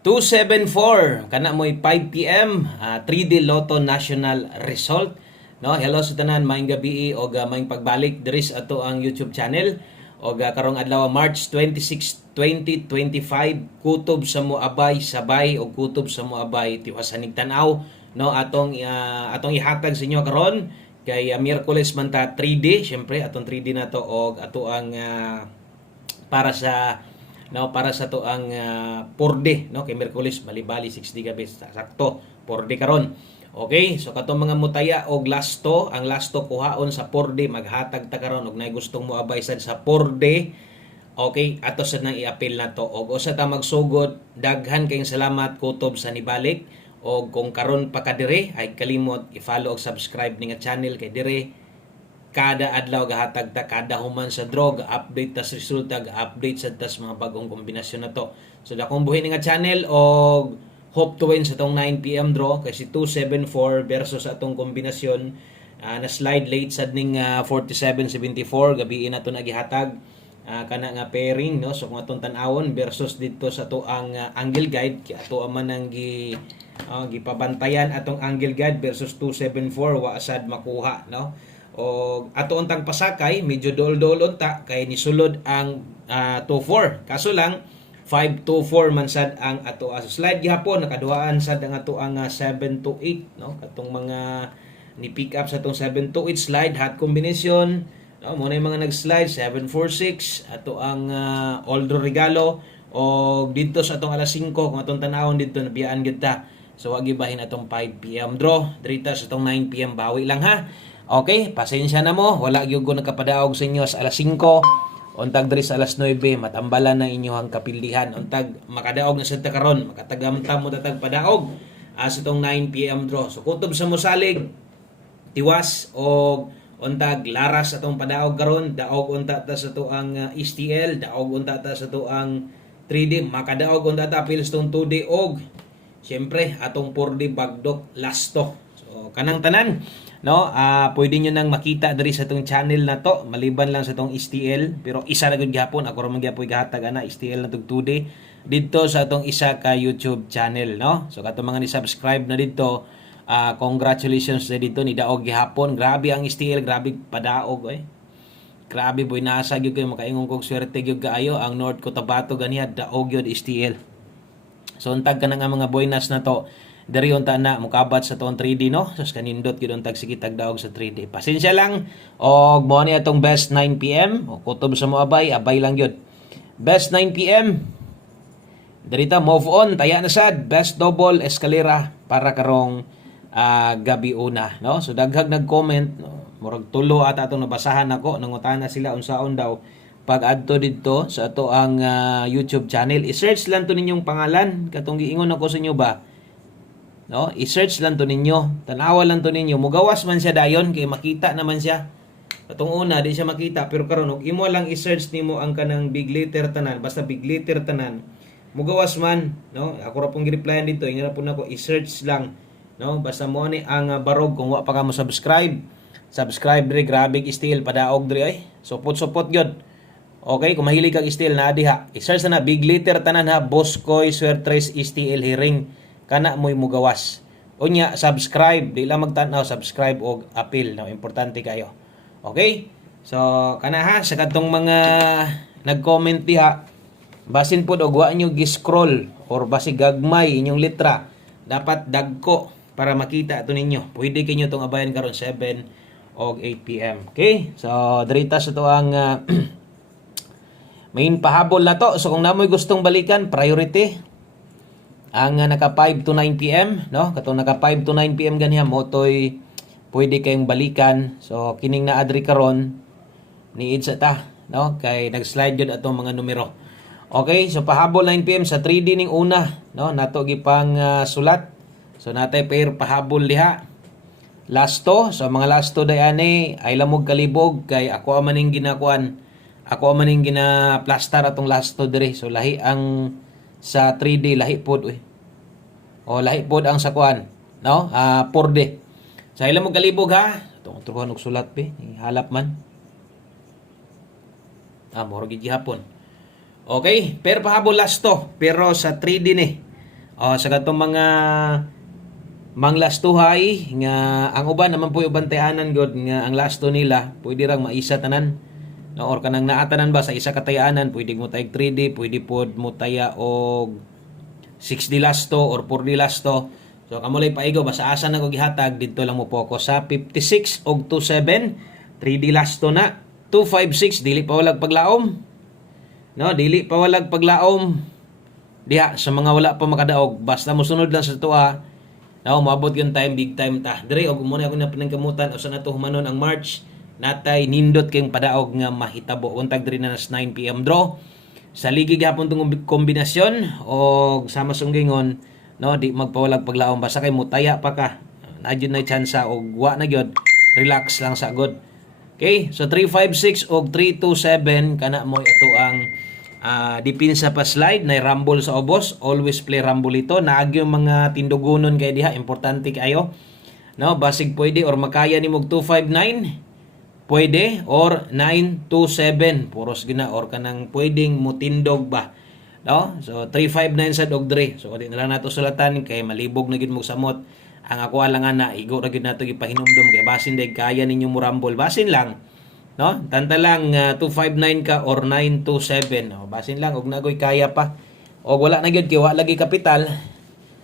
274 kana mo'y 5 p.m. 3D Lotto National Result, no. Hello sa tanan, maayong gabi o maayong pagbalik diri sa ato ang YouTube channel o karong adlaw March 26, 2025. Kutob sa moabay sabay o kutob sa moabay tiwasanig tan-aw, no. Atong ihatag sa inyo karon kay Miyerkules man ta 3D, syempre atong 3D na to og ato ang para sa to ang 4D, no, kay Miyerkules bali-bali 6D gabi sakto 4D karon. Okay, so katong mga mutaya og lasto, ang lasto kuhaon sa 4D maghatag ta karon og nay gustong moabay sad sa 4D. Okay, ato sad nang i-appeal na to og usa ta magsugod. Daghan kayong salamat kutob sa nibalik og kung karon pa ka dire ay kalimot i-follow og subscribe ni nga channel kay dire kada adlaw gahatag ta kada human sa drug update ta sa resulta, update sa tas mga bagong kombinasyon na to. So dakong buhi nga channel og hope to win sa tong 9 PM draw kasi 274 versus atong kombinasyon na slide late sad ning 4774 gabi na to nagihatag kana nga pairing, no. So kung atong tan-awon versus dito sa to ang angle guide kay ato man ang gipabantayan atong angle guide versus 274 wa sad makuha, no. O ato untang pasakay medyo dol-dol unta kay nisulod ang 24, kaso lang 524 man sad ang ato slide gihapon, nakaduaan sad ang ato ang 7 to 8, no. Katong mga ni pick up sa atong 7 to 8 slide hot combination, no. Mo na yung mga nag-slide 746 ato ang Older Regalo o dito sa atong alas 5 kung atong tanawon dito nabiyaan gyud ta. So wag gibahin atong 5 PM draw drita sa atong 9 PM bawi lang ha. Okay, pasensya na mo. Wala gyud ko nagkapadaog sa inyo sa alas 5. Untag diri sa alas 9, matambalan na inyong kapilihan. Untag makadaog na sa karon, makatagamtam mo tatag padaog sa itong 9 PM draw. So kutob sa mosalig, tiwas o untag laras atong padaog karon, daog unta ta sa to ang STL, daog unta ta sa to ang 3D, makadaog unta ta pils tong 2D og syempre atong 4D bagdok lasto. So kanang tanan, no, pwede nyo nang makita diri sa tong channel na to maliban lang sa tong STL, pero isa ra gud gihapon ako ra man gyapon gihatag ana STL na tong 2D dito sa tong isa ka YouTube channel, no. So katong mga ni-subscribe na dito, congratulations sa dito ni daog gihapon. Grabe ang STL, grabe padaog grabe boy, nasa gyud kay makaingon kog swerte gyud kaayo ang North Cotabato ganiya daog gyud STL. So untag ka na nga mga boynas na to dari unta na mukabat sa tong 3D, no. So kanindot gyud untag sige tagdaog sa 3D. Pasensya lang og mo ni atong best 9 PM o kutob sa moabay abay lang gyud. Best 9 PM. Darita move on taya na sad best double escalera para karong gabi una, no. So daghag nag-comment, no? Murag tulo ata atong nabasahan nako nangutana sila unsaon daw pag adto didto sa ato ang YouTube channel. I-search lang to ninyong pangalan katong giingon ako sa inyo ba, no. I-search lang to ninyo, tanawa lang to ninyo, mugawas man siya dayon kay makita naman siya. Katong una di siya makita, pero karon og imo lang i-search nimo ang kanang big letter tanan, basta big letter tanan, mugawas man, no. Ako ra pong gi-replyan dito, ingon na po nako i-search lang, no. Basta mo ni ang barog kung wa pa ka mo subscribe diri, grabe style padaog diri ay. Supot gyud. Okay, kung mahilig kag style na diha, i-search na big letter tanan ha, Boskoy Swertres STL Hearing. Kana mo'y mugawas. Unya, subscribe. Di lang magtanaw, subscribe o appeal. No? Importante kayo. Okay? So, kana ha, sa katong mga nag-comment diha, basin po og wa nyo gi-scroll or basi gagmay inyong litra. Dapat dagko para makita ito ninyo. Pwede kayo itong abayan karon 7 o 8 PM. Okay? So, dirita sa ito ang main pahabol na to. So, kung namoy gustong balikan, priority ang naka 5 to 9 PM, no. Katong naka 5 to 9 PM ganiha motoy pwede kayong balikan. So kining na adri karon ni sa ta, no, kay nag-slide jud atong mga numero. Okay, so pahabol 9 PM sa 3D ning una, no, nato gipang sulat. So natay pair pahabol diha. Lasto, so mga lasto day ani ay lamog kalibog kay ako maning ginakuan. Ako maning gina-plaster atong lasto diri. So lahi ang sa 3D lahi pod o lahi pod ang sakuan, no, 4D sa ilang mo kalibog ha. Itong turuan og sulat halap man moro gid gihapon. Okay, pero pahabol lasto pero sa 3D ni Sa katong mga manglastuhay nga ang uban naman po bantayanan god nga ang lasto nila pwede rang maisa tanan, no, or kanang naatanan ba sa isa katayanan pwede mo tayog 3D, pwede pod mo taya og 6D lasto or 4D lasto. So kamulay paigo basta asa na ko gihatag didto lang mo focus sa 56 og 27 3D lasto na. 256 dili pa walag paglaom, no, dili pa walag paglaom diha sa mga wala pa makadaog, basta mo sunod lang sa tuwa. Now, maabot yung time, big time ta. Dire, og muna ako na pinangkamutan, o sa nato humanon ang March, natay nindot kayong padaog nga mahitabo. Untag dire na nas 9 p.m. draw. Sa ligi gapon tong kombinasyon, o sama sunggingon, no, di magpawalag paglaom. Basta kay mutaya pa ka. Nadyon na tsansa, o wa na gyud relax lang sa good. Okay, so 356 o 327, kana mo ito ang dipinsa pa slide na rumble sa obos. Always play rumble ito. Naagyo mga tindugunon kay diha, importante kayo, no, basig pwede or makaya ni mog 259 pwede or 927 puros gina or kanang pwedeng mutindog ba, no. So 359 sa dogdre, so di na lang nato sulatan kay malibog na gid mo samot. Ang ako alangan na igo ra gid nato gipahinumdum kay basin day kaya ninyo mo rumble, basin lang, no, tanta lang 259 ka or 927, no, basin lang og nagoy kaya pa og wala na gyud kay wala lagi kapital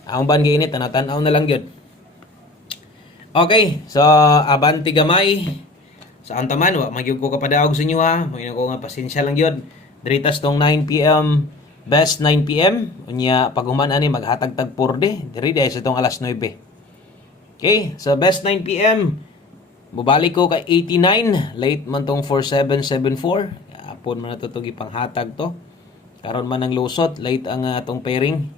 ang ban giinit tan-aw na lang gyud. Okay, so abanti gamay sa antaman wa magyud ko kapadaog sa inyo ha, mo ko nga pasensya lang gyud diritas tong 9 PM best 9 PM unya pag human ani maghatag tag 4D diri day sa tong alas 9. Okay, so best 9 PM mubalik ko kay 89, late man tong 4774. Apon man nato to gipanghatag to. Karon man ang lusot, late ang atong pairing.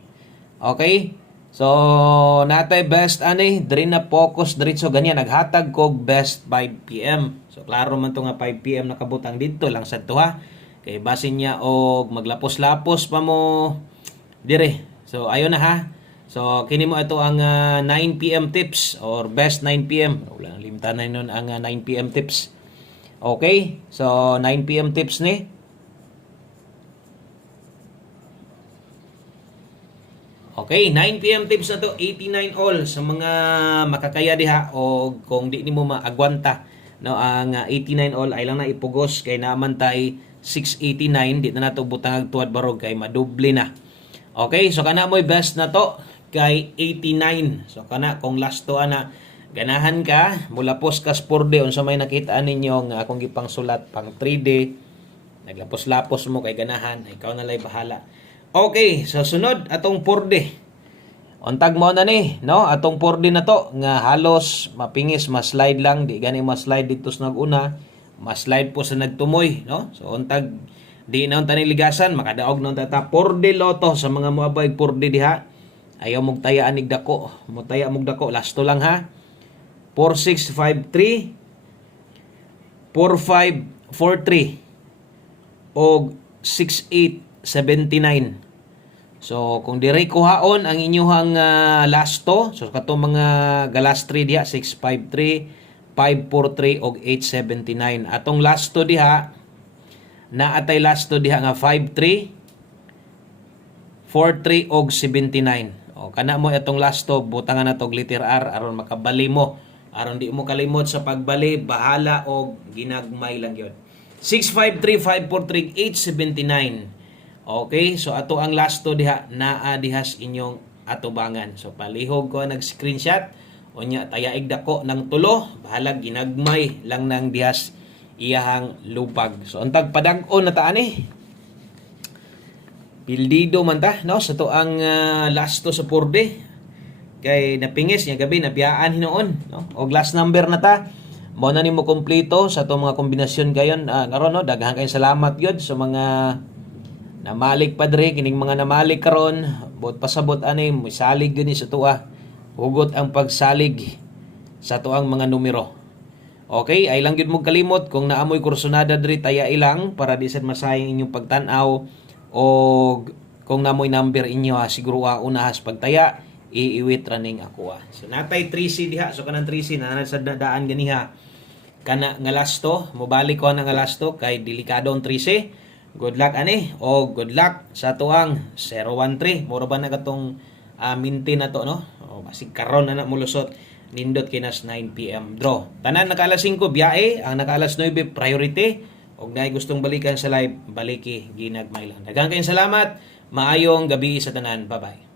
Okay? So natay best ani, diri na focus diretso ganyan naghatag ko best 5 PM. So klaro man to nga 5 PM nakabutang didto lang sa ha. Kay basin niya og maglapos-lapos pa mo dire. So ayon na ha. So kini mo ito ang 9 PM tips or best 9 PM. Wala nang limtanan nun ang 9 PM tips. Okay? So 9 PM tips ni. Okay, 9 PM tips na to, 89 all sa mga makakaya diha o kung di nimo maagwanta, no, ang 89 all ay lang na ipugos kay naman tay 689 di na nato butang tuwad barog kay madoble na. Okay, so kana mo'y best na to kay 89. So kana kung last to ana ganahan ka mulapos kas 4D unsa may nakitaan ninyo nga akong gipang sulat pang 3D naglapos-lapos mo kay ganahan ikaw na lay bahala. Okay, so sunod atong 4D. Untag mo na ni, no, atong 4D na to nga halos mapingis ma-slide lang, di gani ma-slide dito sa nag-una, ma-slide po sa nagtumoy, no. So untag di na unta ni ligasan makadaog na ta 4D loto sa mga moabay 4D diha. Ayaw mong tayaan dako. Mutaya mong dako. Lasto lang ha. 4653 4543 o 6879. So kung dire kuhaon ang inyuhang lasto, so katong mga galastri diha 653 543 og 879. Atong lasto diha naatay lasto diha nga 53 43 og 79. O kana mo itong lasto butangan na tog letter R aron makabali mo. Aron di mo kalimot sa pagbali, bahala og ginagmay lang yon. 653-543-879. Okay, so ato ang lasto diha naa dihas inyong atubangan. So palihog ko nag-screenshot unya tayaig dako ng tulo, bahala ginagmay lang nang dihas iyahang lupag. So untag padag-on na ta ani. Pildido man ta, no, sa to ang lasto sa 4D. Kay napingis niya gabi napiyaan hinoon, no. Og last number na ta. Mao na nimo kompleto sa to mga kombinasyon gayon karon, no. Daghan kay salamat gyud sa mga namalik padre kining mga namalik karon. Bot pasabot ani misalig gani sa tuwa. Hugot ang pagsalig sa to ang mga numero. Okay, ay lang gyud mo kalimot kung naamoy kursonada diri taya ilang para di sad masayang inyong pagtan-aw. O kung namoy number inyo siguro unahas pagtaya iiwit running ako So natay 3C diha, so kanang 3C na sa daan ganiha kana nga lasto, mobalik ko na nga lasto kay delikado ang 3C. Good luck ani o good luck sa tuang 013. Mura ba na katong minti na to, no? O, basig karon na mulusot nindot kinas 9 PM draw. Tanan naka alas 5 biyahe, ang naka alas 9 priority. Og naay gustong balikan sa live, baliki ginagmay lang. Daghang kayong salamat. Maayong gabi sa tanan. Bye-bye.